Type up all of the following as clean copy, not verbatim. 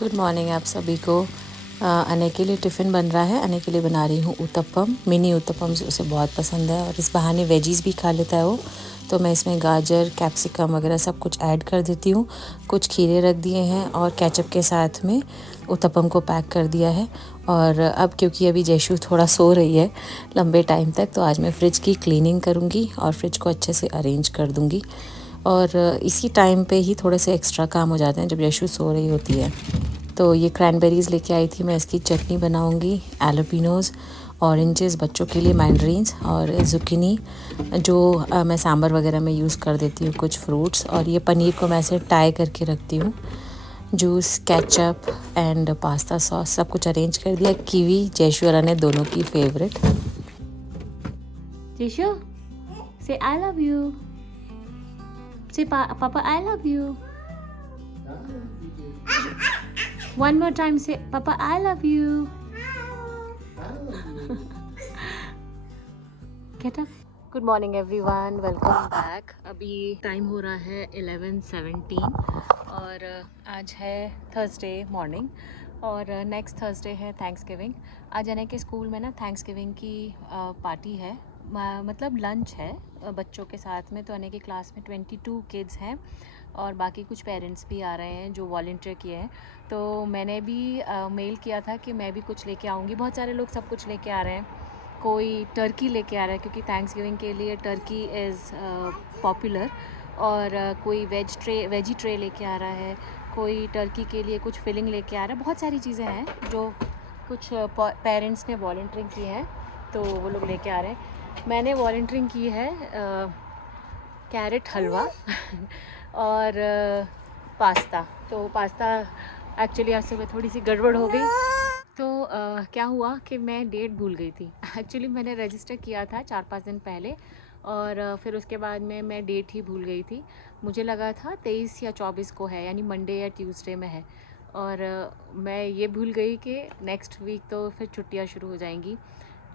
Good morning आप सभी को। अने के लिए टिफ़िन बन रहा है। अने के लिए बना रही हूँ उत्तपम, मिनी उत्तपम उसे बहुत पसंद है और इस बहाने वेजीज भी खा लेता है वो। तो मैं इसमें गाजर, कैप्सिकम वगैरह सब कुछ ऐड कर देती हूँ। कुछ खीरे रख दिए हैं और केचप के साथ में उत्तपम को पैक कर दिया है। और अब क्योंकि अभी जयशु थोड़ा सो रही है लंबे टाइम तक, तो आज मैं फ़्रिज की क्लीनिंग करूँगी और फ्रिज को अच्छे से अरेंज कर दूँगी। और इसी टाइम पे ही थोड़े से एक्स्ट्रा काम हो जाते हैं जब यशु सो रही होती है। तो ये क्रैनबेरीज़ लेके आई थी, मैं इसकी चटनी बनाऊंगी। एलोपिनोज़, ऑरेंजेस बच्चों के लिए, मैंडरीन्स और जुकीनी जो मैं सांभर वगैरह में यूज़ कर देती हूँ, कुछ फ्रूट्स। और ये पनीर को मैं ऐसे टाई करके रखती हूँ। Juice, ketchup and pasta sauce सब कुछ अरेंज कर दिया। कीवी जयशु और अने दोनों की favourite. Jishu, say I love you. Say Papa, I love you. One more time, say Papa, I love you. Get up. Good morning everyone, welcome back. अभी time हो रहा है 11:17 और आज है थर्सडे मॉर्निंग और नेक्स्ट थर्सडे है Thanksgiving. आज यानी कि स्कूल में ना थैंक्सगिविंग की पार्टी है, मतलब लंच है बच्चों के साथ में। तो यानी कि क्लास में 22 किड्स हैं और बाकी कुछ पेरेंट्स भी आ रहे हैं जो वॉलंटियर किए हैं। तो मैंने भी मेल किया था कि मैं भी कुछ लेके आऊँगी। बहुत सारे लोग सब कुछ लेके आ रहे हैं। कोई टर्की लेके आ रहा है क्योंकि थैंक्सगिविंग के लिए टर्की इज़ पॉपुलर। और कोई वेजी ट्रे लेके आ रहा है। कोई टर्की के लिए कुछ फिलिंग लेके आ रहा है। बहुत सारी चीज़ें हैं जो कुछ पेरेंट्स ने वॉलंटियरिंग की है, तो वो लोग लेके आ रहे हैं। मैंने वॉलंटियरिंग की है कैरेट हलवा और पास्ता। तो पास्ता एक्चुअली आज सुबह थोड़ी सी गड़बड़ हो गई। तो क्या हुआ कि मैं डेट भूल गई थी। एक्चुअली मैंने रजिस्टर किया था 4-5 दिन पहले और फिर उसके बाद में मैं डेट ही भूल गई थी। मुझे लगा था 23 या 24 को है, यानी मंडे या ट्यूसडे में है। और मैं ये भूल गई कि नेक्स्ट वीक तो फिर छुट्टियां शुरू हो जाएंगी।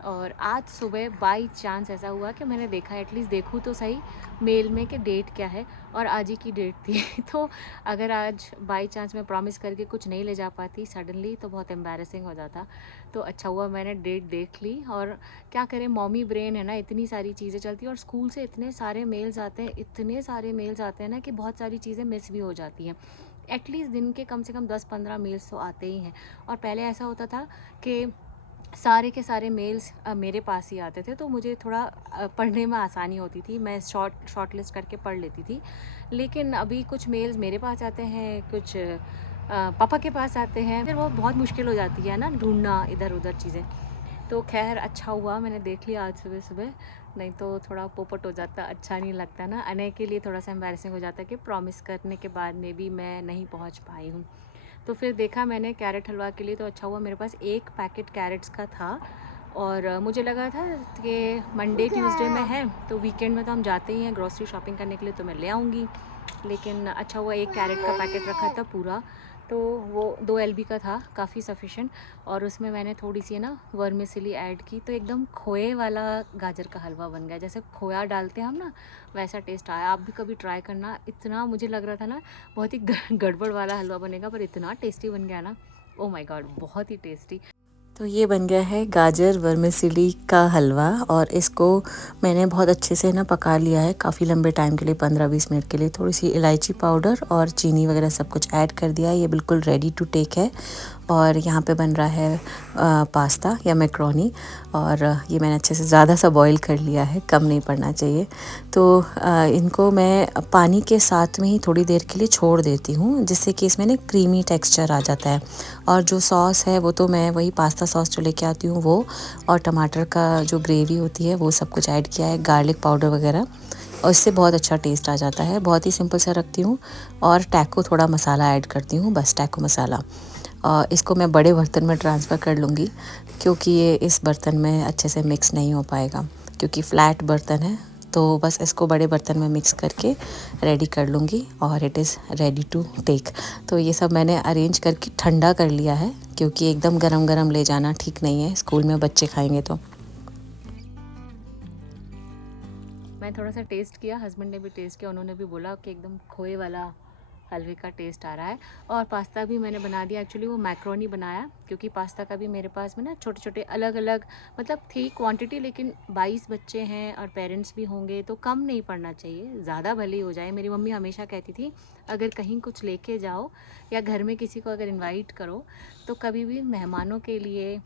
और आज सुबह बाई चांस ऐसा हुआ कि मैंने देखा, एटलीस्ट देखूँ तो सही मेल में कि डेट क्या है, और आज ही की डेट थी। तो अगर आज बाई चांस मैं प्रॉमिस करके कुछ नहीं ले जा पाती सडनली तो बहुत एम्बैरेसिंग हो जाता। तो अच्छा हुआ मैंने डेट देख ली। और क्या करें, मॉमी ब्रेन है ना, इतनी सारी चीज़ें चलती हैं और स्कूल से इतने सारे मेल्स आते हैं, इतने सारे मेल्स आते हैं ना कि बहुत सारी चीज़ें मिस भी हो जाती हैं। एटलीस्ट दिन के कम से कम 10-15 मेल्स तो आते ही हैं। और पहले ऐसा होता था कि सारे के सारे मेल्स मेरे पास ही आते थे, तो मुझे थोड़ा पढ़ने में आसानी होती थी। मैं शॉर्ट लिस्ट करके पढ़ लेती थी। लेकिन अभी कुछ मेल्स मेरे पास आते हैं, कुछ पापा के पास आते हैं, फिर वो बहुत मुश्किल हो जाती है ना ढूंढना इधर उधर चीज़ें। तो खैर अच्छा हुआ मैंने देख लिया आज सुबह सुबह, नहीं तो थोड़ा पोपट हो जाता, अच्छा नहीं लगता ना। अने के लिए थोड़ा सा एम्बैरेसिंग हो जाता कि प्रॉमिस करने के बाद में भी मैं नहीं पहुंच पाई हूँ। तो फिर देखा मैंने कैरेट हलवा के लिए, तो अच्छा हुआ मेरे पास एक पैकेट कैरेट्स का था। और मुझे लगा था कि मंडे ट्यूसडे में है तो वीकेंड में तो हम जाते ही हैं ग्रॉसरी शॉपिंग करने के लिए, तो मैं ले आऊँगी। लेकिन अच्छा हुआ एक कैरेट का पैकेट रखा था पूरा, तो वो 2 LB का था, काफ़ी सफिशेंट। और उसमें मैंने थोड़ी सी ना वर्मिसेली ऐड की, तो एकदम खोए वाला गाजर का हलवा बन गया। जैसे खोया डालते हैं हम ना, वैसा टेस्ट आया। आप भी कभी ट्राई करना। इतना मुझे लग रहा था ना बहुत ही गड़बड़ वाला हलवा बनेगा, पर इतना टेस्टी बन गया ना, ओ माय गॉड, बहुत ही टेस्टी। तो ये बन गया है गाजर वर्मिसेली का हलवा और इसको मैंने बहुत अच्छे से ना पका लिया है काफ़ी लंबे टाइम के लिए, 15-20 मिनट के लिए। थोड़ी सी इलायची पाउडर और चीनी वगैरह सब कुछ ऐड कर दिया है। ये बिल्कुल रेडी टू टेक है। और यहाँ पे बन रहा है पास्ता या मैक्रोनी, और ये मैंने अच्छे से ज़्यादा सा बॉईल कर लिया है, कम नहीं पड़ना चाहिए। तो इनको मैं पानी के साथ में ही थोड़ी देर के लिए छोड़ देती हूँ, जिससे कि इसमें ना क्रीमी टेक्सचर आ जाता है। और जो सॉस है वो तो मैं वही पास्ता सॉस जो लेके आती हूँ वो, और टमाटर का जो ग्रेवी होती है वो सब कुछ ऐड किया है, गार्लिक पाउडर वगैरह, और इससे बहुत अच्छा टेस्ट आ जाता है। बहुत ही सिंपल सा रखती हूँ। और टैको थोड़ा मसाला ऐड करती हूँ, बस टैको मसाला। इसको मैं बड़े बर्तन में ट्रांसफ़र कर लूँगी क्योंकि ये इस बर्तन में अच्छे से मिक्स नहीं हो पाएगा, क्योंकि फ्लैट बर्तन है। तो बस इसको बड़े बर्तन में मिक्स करके रेडी कर लूँगी और it is ready to take. तो ये सब मैंने अरेंज करके ठंडा कर लिया है, क्योंकि एकदम गरम गरम ले जाना ठीक नहीं है, स्कूल में बच्चे खाएंगे तो। मैं थोड़ा सा टेस्ट किया, हस्बैंड ने भी टेस्ट किया, उन्होंने भी बोला कि एकदम खोए वाला हलवे का टेस्ट आ रहा है। और पास्ता भी मैंने बना दिया। एक्चुअली वो मैक्रोनी बनाया, क्योंकि पास्ता का भी मेरे पास में ना छोटे छोटे अलग अलग मतलब थी क्वांटिटी, लेकिन 22 बच्चे हैं और पेरेंट्स भी होंगे तो कम नहीं पड़ना चाहिए, ज़्यादा भले ही हो जाए। मेरी मम्मी हमेशा कहती थी अगर कहीं कुछ लेके जाओ या घर में किसी को अगर इन्वाइट करो तो कभी भी मेहमानों के लिए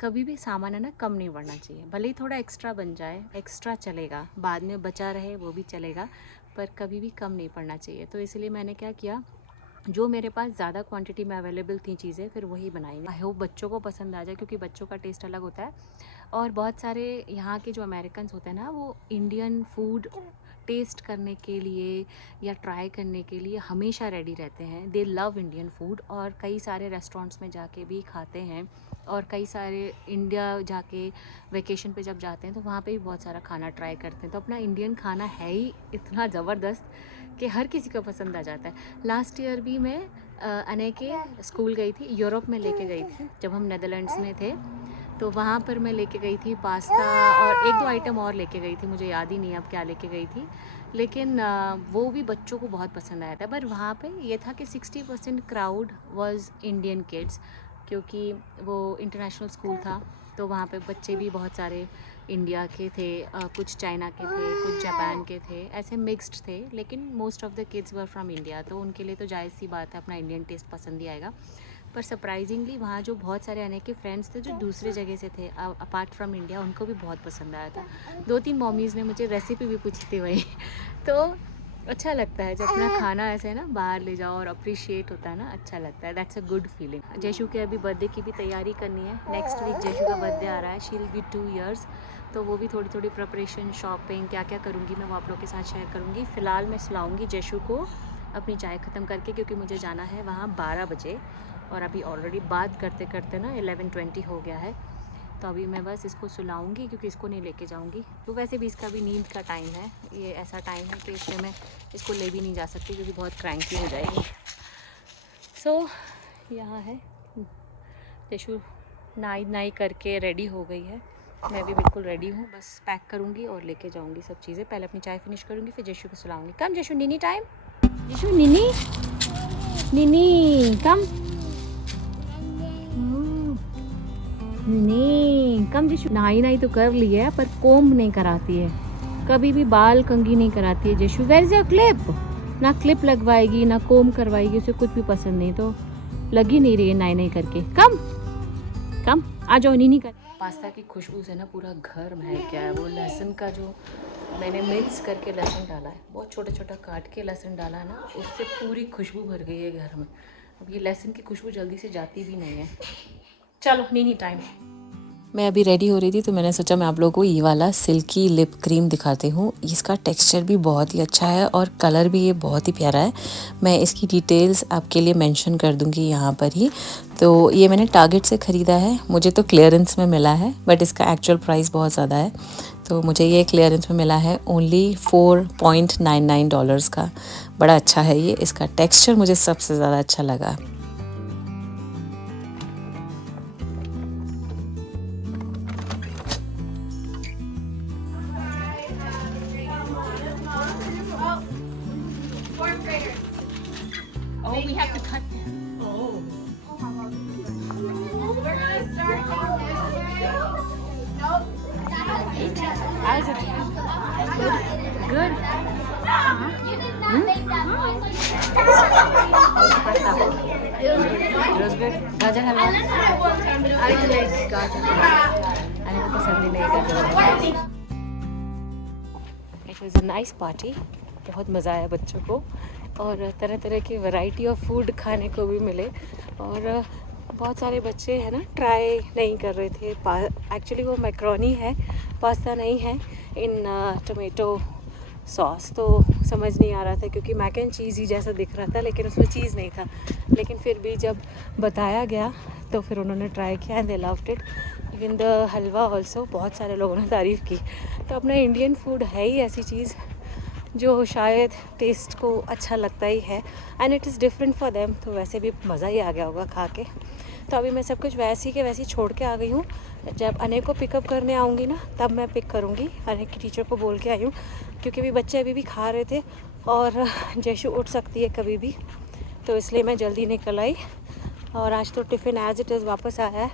कभी भी सामान है ना कम नहीं बढ़ना चाहिए। भले ही थोड़ा एक्स्ट्रा बन जाए, एक्स्ट्रा चलेगा, बाद में बचा रहे वो भी चलेगा, पर कभी भी कम नहीं पड़ना चाहिए। तो इसलिए मैंने क्या किया, जो मेरे पास ज़्यादा क्वांटिटी में अवेलेबल थी चीज़ें, फिर वही बनाई। आई होप बच्चों को पसंद आ जाए, क्योंकि बच्चों का टेस्ट अलग होता है। और बहुत सारे यहाँ के जो अमेरिकन होते हैं ना, वो इंडियन फूड टेस्ट करने के लिए या ट्राई करने के लिए हमेशा रेडी रहते हैं। दे लव इंडियन फूड, और कई सारे रेस्टोरेंट्स में जाके भी खाते हैं, और कई सारे इंडिया जाके वेकेशन पे जब जाते हैं तो वहाँ पे भी बहुत सारा खाना ट्राई करते हैं। तो अपना इंडियन खाना है ही इतना ज़बरदस्त कि हर किसी को पसंद आ जाता है। लास्ट ईयर भी मैं अने के स्कूल गई थी, यूरोप में लेके गई थी जब हम नेदरलैंड्स में थे। तो वहाँ पर मैं लेके गई थी पास्ता और एक दो आइटम और लेके गई थी, मुझे याद ही नहीं अब क्या लेके गई थी, लेकिन वो भी बच्चों को बहुत पसंद आया था। पर वहाँ पे ये था कि 60% क्राउड वाज इंडियन किड्स, क्योंकि वो इंटरनेशनल स्कूल था। तो वहाँ पे बच्चे भी बहुत सारे इंडिया के थे, कुछ चाइना के थे, कुछ जापान के थे, ऐसे मिक्स्ड थे, लेकिन most of the kids were from India. तो उनके लिए तो जायज़ सी बात है, अपना इंडियन टेस्ट पसंद ही आएगा। पर सरप्राइजिंगली वहाँ जो बहुत सारे आने के फ्रेंड्स थे जो दूसरे जगह से थे अपार्ट फ्रॉम इंडिया, उनको भी बहुत पसंद आया था। 2-3 मॉमीज़ ने मुझे रेसिपी भी पूछी थी वही तो अच्छा लगता है जब अपना खाना ऐसे है ना बाहर ले जाओ और अप्रिशिएट होता है ना, अच्छा लगता है। That's a good feeling. Jayshu के अभी बर्थडे की भी तैयारी करनी है। नेक्स्ट वीक जयशु का बर्थडे आ रहा है, शी विल बी 2 years। तो वो भी थोड़ी थोड़ी प्रिपरेशन, शॉपिंग, क्या क्या करूँगी मैं वो आप लोग के साथ शेयर करूँगी। फ़िलहाल मैं सुलाऊँगी जयशु को अपनी चाय ख़त्म करके, क्योंकि मुझे जाना है वहाँ 12 बजे, और अभी ऑलरेडी बात करते करते ना 11:20 हो गया है। तो अभी मैं बस इसको सुलाऊंगी, क्योंकि इसको नहीं लेके जाऊंगी। तो वैसे भी इसका भी नींद का टाइम है, ये ऐसा टाइम है कि इससे मैं इसको ले भी नहीं जा सकती, क्योंकि बहुत क्रैंकी हो जाएगी। सो यहाँ है जयशु नाई करके रेडी हो गई है। मैं भी बिल्कुल रेडी हूँ, बस पैक करूँगी और लेके जाऊँगी सब चीज़ें। पहले अपनी चाय फिनिश करूँगी, फिर जयशु को सुलाऊँगी। कम जयशु, नीनी टाइम। जयशु नीनी, नीनी कम, नहीं कम जयशु। नहाई तो कर ली है, पर कोम्ब नहीं कराती है, कभी भी बाल कंघी नहीं कराती है Jayshu. Where is your clip? ना क्लिप लगवाएगी ना कोम्ब करवाएगी, उसे कुछ भी पसंद नहीं, तो लगी नहीं रही है नाई करके। कम कम आ जाओ नीनी कर। पास्ता की खुशबू से ना पूरा घर महक गया है। वो लहसुन का जो मैंने मिक्स करके लहसुन डाला है, बहुत छोटा छोटा काट के लहसुन डाला है ना, उससे पूरी खुशबू भर गई है घर में। अब ये लहसुन की खुशबू जल्दी से जाती भी नहीं है। चलो नीनी टाइम। मैं अभी रेडी हो रही थी तो मैंने सोचा मैं आप लोगों को ये वाला सिल्की लिप क्रीम दिखाती हूँ। इसका टेक्सचर भी बहुत ही अच्छा है और कलर भी ये बहुत ही प्यारा है। मैं इसकी डिटेल्स आपके लिए मेंशन कर दूँगी यहाँ पर ही। तो ये मैंने टारगेट से ख़रीदा है, मुझे तो क्लियरेंस में मिला है, बट इसका एक्चुअल प्राइस बहुत ज़्यादा है। तो मुझे ये क्लियरेंस में मिला है ओनली $4.99 का। बड़ा अच्छा है ये, इसका टेक्स्चर मुझे सबसे ज़्यादा अच्छा लगा। Oh, we have to cut them. Oh. We're gonna start down this way. Nope. How's it? Good. You did not make that noise. It was good. गाजर हलवा। I like गाजर हलवा। अने को पसंद नहीं है गाजर हलवा। It was a nice party. बहुत मज़ा आया बच्चों को, और तरह तरह की वैरायटी ऑफ फूड खाने को भी मिले। और बहुत सारे बच्चे हैं ना ट्राई नहीं कर रहे थे। एक्चुअली वो मैक्रोनी है, पास्ता नहीं है, इन टोमेटो सॉस। तो समझ नहीं आ रहा था, क्योंकि मैक एंड चीज़ ही जैसा दिख रहा था, लेकिन उसमें चीज़ नहीं था। लेकिन फिर भी जब बताया गया तो फिर उन्होंने ट्राई किया and they loved it. Even the halwa also बहुत सारे लोगों ने तारीफ़ की। तो अपना इंडियन फूड है ही ऐसी चीज़ जो शायद टेस्ट को अच्छा लगता ही है, and it is different for them. तो वैसे भी मज़ा ही आ गया होगा खा के। तो अभी मैं सब कुछ वैसे ही के वैसे ही छोड़ के आ गई हूँ। जब अने को पिकअप करने आऊँगी ना, तब मैं पिक करूँगी। अने की टीचर को बोल के आई हूँ, क्योंकि भी बच्चे अभी भी खा रहे थे, और जयशु उठ सकती है कभी भी। तो इसलिए मैं जल्दी निकल आई। और आज तो टिफ़िन एज इट इज़ वापस आया है,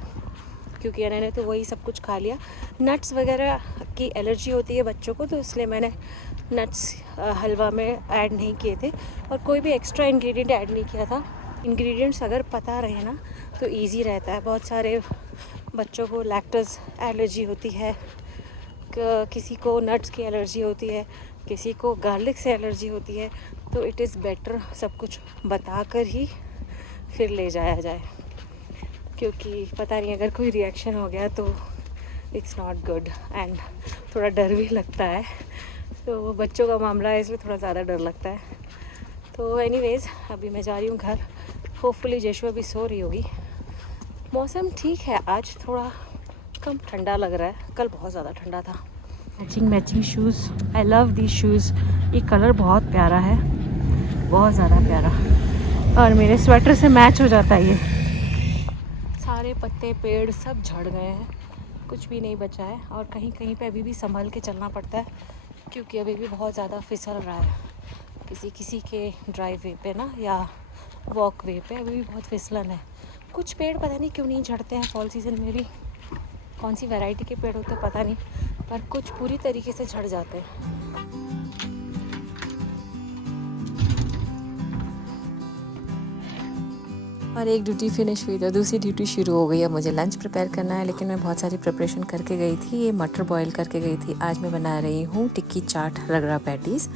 क्योंकि मैंने तो वही सब कुछ खा लिया। नट्स वगैरह की एलर्जी होती है बच्चों को, तो इसलिए मैंने नट्स हलवा में ऐड नहीं किए थे और कोई भी एक्स्ट्रा इंग्रेडिएंट ऐड नहीं किया था। इंग्रेडिएंट्स अगर पता रहे ना तो इजी रहता है। बहुत सारे बच्चों को लैक्टोज एलर्जी होती है, किसी को नट्स की एलर्जी होती है, किसी को गार्लिक से एलर्जी होती है, तो इट इज़ बेटर सब कुछ बताकर ही फिर ले जाया जाए, क्योंकि पता नहीं अगर कोई रिएक्शन हो गया तो इट्स नॉट गुड एंड थोड़ा डर भी लगता है। तो बच्चों का मामला है इसलिए थोड़ा ज़्यादा डर लगता है। तो एनीवेज़ अभी मैं जा रही हूँ घर। होपफुली जेशु अभी सो रही होगी। मौसम ठीक है, आज थोड़ा कम ठंडा लग रहा है, कल बहुत ज़्यादा ठंडा था। Matching shoes, I love these shoes. ये कलर बहुत प्यारा है, बहुत ज़्यादा प्यारा, और मेरे स्वेटर से मैच हो जाता है ये। सारे पत्ते पेड़ सब झड़ गए हैं, कुछ भी नहीं बचा है, और कहीं कहीं पे अभी भी संभल के चलना पड़ता है, क्योंकि अभी भी बहुत ज़्यादा फिसल रहा है। किसी किसी के ड्राइव वे पे ना, या वॉक वे पे अभी भी बहुत फिसलन है। कुछ पेड़ पता नहीं क्यों नहीं झड़ते हैं फॉल सीज़न में भी, कौन सी वैरायटी के पेड़ होते हैं पता नहीं, पर कुछ पूरी तरीके से झड़ जाते हैं। और एक ड्यूटी फिनिश हुई तो दूसरी ड्यूटी शुरू हो गई। अब मुझे लंच प्रिपेयर करना है, लेकिन मैं बहुत सारी प्रिपरेशन करके गई थी। ये मटर बॉईल करके गई थी। आज मैं बना रही हूँ टिक्की चाट रगड़ा पैटीज़,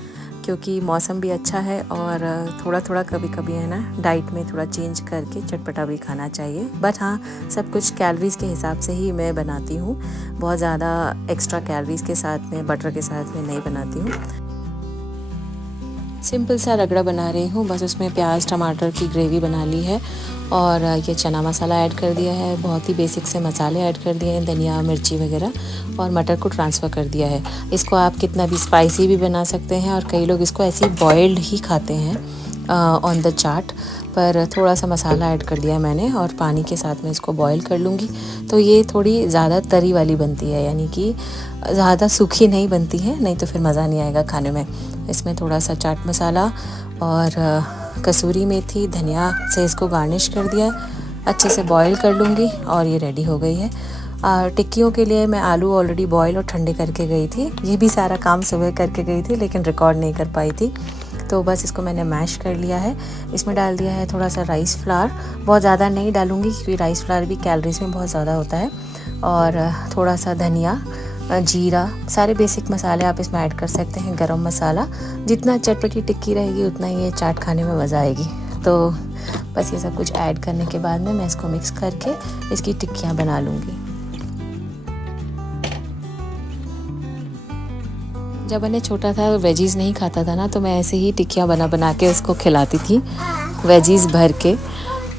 क्योंकि मौसम भी अच्छा है और थोड़ा थोड़ा कभी कभी है ना डाइट में थोड़ा चेंज करके चटपटा भी खाना चाहिए। बट हाँ, सब कुछ कैलोरीज़ के हिसाब से ही मैं बनाती हूँ, बहुत ज़्यादा एक्स्ट्रा कैलोरीज़ के साथ में, बटर के साथ में नहीं बनाती हूँ। सिंपल सा रगड़ा बना रही हूँ, बस उसमें प्याज टमाटर की ग्रेवी बना ली है और ये चना मसाला ऐड कर दिया है, बहुत ही बेसिक से मसाले ऐड कर दिए हैं, धनिया मिर्ची वगैरह, और मटर को ट्रांसफ़र कर दिया है। इसको आप कितना भी स्पाइसी भी बना सकते हैं, और कई लोग इसको ऐसे ही बॉइल्ड ही खाते हैं ऑन द चाट, पर थोड़ा सा मसाला ऐड कर दिया मैंने और पानी के साथ में इसको बॉईल कर लूँगी। तो ये थोड़ी ज़्यादा तरी वाली बनती है, यानी कि ज़्यादा सूखी नहीं बनती है, नहीं तो फिर मज़ा नहीं आएगा खाने में। इसमें थोड़ा सा चाट मसाला और कसूरी मेथी धनिया से इसको गार्निश कर दिया, अच्छे से बॉईल कर लूँगी और ये रेडी हो गई है। टिक्कियों के लिए मैं आलू ऑलरेडी बॉईल और ठंडे करके गई थी। ये भी सारा काम सुबह करके गई थी, लेकिन रिकॉर्ड नहीं कर पाई थी, तो बस इसको मैंने मैश कर लिया है। इसमें डाल दिया है थोड़ा सा राइस फ्लावर, बहुत ज़्यादा नहीं डालूँगी क्योंकि राइस फ्लावर भी कैलोरीज में बहुत ज़्यादा होता है, और थोड़ा सा धनिया जीरा, सारे बेसिक मसाले आप इसमें ऐड कर सकते हैं, गरम मसाला। जितना चटपटी टिक्की रहेगी उतना ही ये चाट खाने में मज़ा आएगी। तो बस ये सब कुछ ऐड करने के बाद में मैं इसको मिक्स करके इसकी टिक्कियाँ बना लूँगी। जब मैंने छोटा था और वेजीज़ नहीं खाता था ना, तो मैं ऐसे ही टिक्कियाँ बना बना के उसको खिलाती थी, वेजीज़ भर के।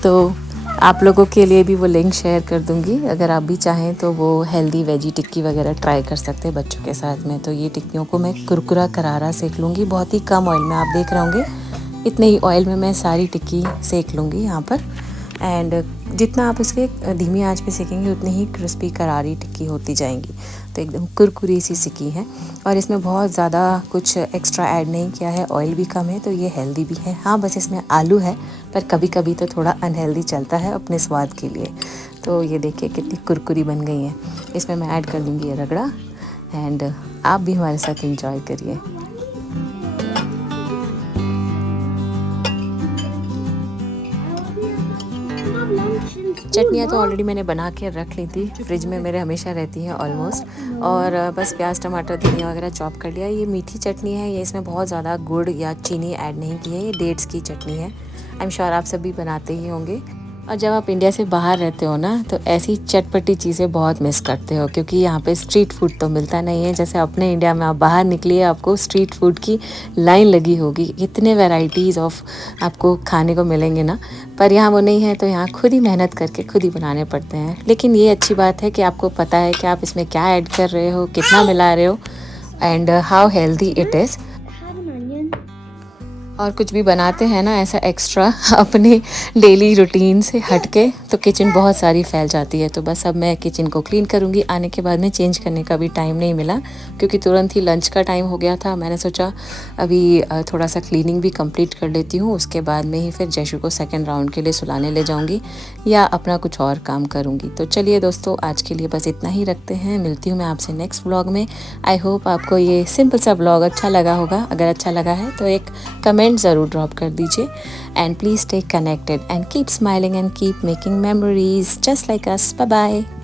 तो आप लोगों के लिए भी वो लिंक शेयर कर दूंगी, अगर आप भी चाहें तो वो हेल्दी वेजी टिक्की वगैरह ट्राई कर सकते हैं बच्चों के साथ में। तो ये टिक्कियों को मैं कुरकुरा करारा सेक लूँगी, बहुत ही कम ऑयल में, आप देख रहे होंगे इतने ही ऑयल में मैं सारी टिक्की सेक लूँगी यहाँ पर। एंड जितना आप इसके धीमी आंच पे सेकेंगे उतनी ही क्रिस्पी करारी टिक्की होती जाएंगी। तो एकदम कुरकुरी सी सिकी है, और इसमें बहुत ज़्यादा कुछ एक्स्ट्रा ऐड नहीं किया है, ऑयल भी कम है, तो ये हेल्दी भी है। हाँ, बस इसमें आलू है, पर कभी कभी तो थोड़ा अनहेल्दी चलता है अपने स्वाद के लिए। तो ये देखिए कितनी कुरकुरी बन गई है। इसमें मैं ऐड कर दूँगी ये रगड़ा, एंड आप भी हमारे साथ एंजॉय करिए। चटनियाँ तो ऑलरेडी मैंने बना के रख ली थी, फ्रिज में मेरे हमेशा रहती हैं ऑलमोस्ट, और बस प्याज टमाटर धनिया वगैरह चॉप कर लिया। ये मीठी चटनी है, ये इसमें बहुत ज़्यादा गुड़ या चीनी ऐड नहीं की है, ये डेट्स की चटनी है। आई एम श्योर आप सभी बनाते ही होंगे। और जब आप इंडिया से बाहर रहते हो ना, तो ऐसी चटपटी चीज़ें बहुत मिस करते हो, क्योंकि यहाँ पे स्ट्रीट फूड तो मिलता नहीं है। जैसे अपने इंडिया में आप बाहर निकलिए, आपको स्ट्रीट फूड की लाइन लगी होगी, इतने वैराइटीज़ ऑफ आपको खाने को मिलेंगे ना, पर यहाँ वो नहीं है। तो यहाँ खुद ही मेहनत करके खुद ही बनाने पड़ते हैं। लेकिन ये अच्छी बात है कि आपको पता है कि आप इसमें क्या ऐड कर रहे हो, कितना मिला रहे हो, and how healthy it is. और कुछ भी बनाते हैं ना ऐसा एक्स्ट्रा अपने डेली रूटीन से हटके तो किचन बहुत सारी फैल जाती है। तो बस अब मैं किचन को क्लीन करूँगी। आने के बाद में चेंज करने का भी टाइम नहीं मिला क्योंकि तुरंत ही लंच का टाइम हो गया था। मैंने सोचा अभी थोड़ा सा क्लीनिंग भी कंप्लीट कर लेती हूँ, उसके बाद में ही फिर जैशु को सेकंड राउंड के लिए सुलाने ले जाऊँगी या अपना कुछ और काम करूँगी। तो चलिए दोस्तों, आज के लिए बस इतना ही रखते हैं। मिलती हूँ मैं आपसे नेक्स्ट व्लॉग में। आई होप आपको ये सिंपल सा व्लॉग अच्छा लगा होगा। अगर अच्छा लगा है तो एक कमेंट ज़रूर ड्रॉप कर दीजिए and please stay connected and keep smiling and keep making memories just like us. Bye bye.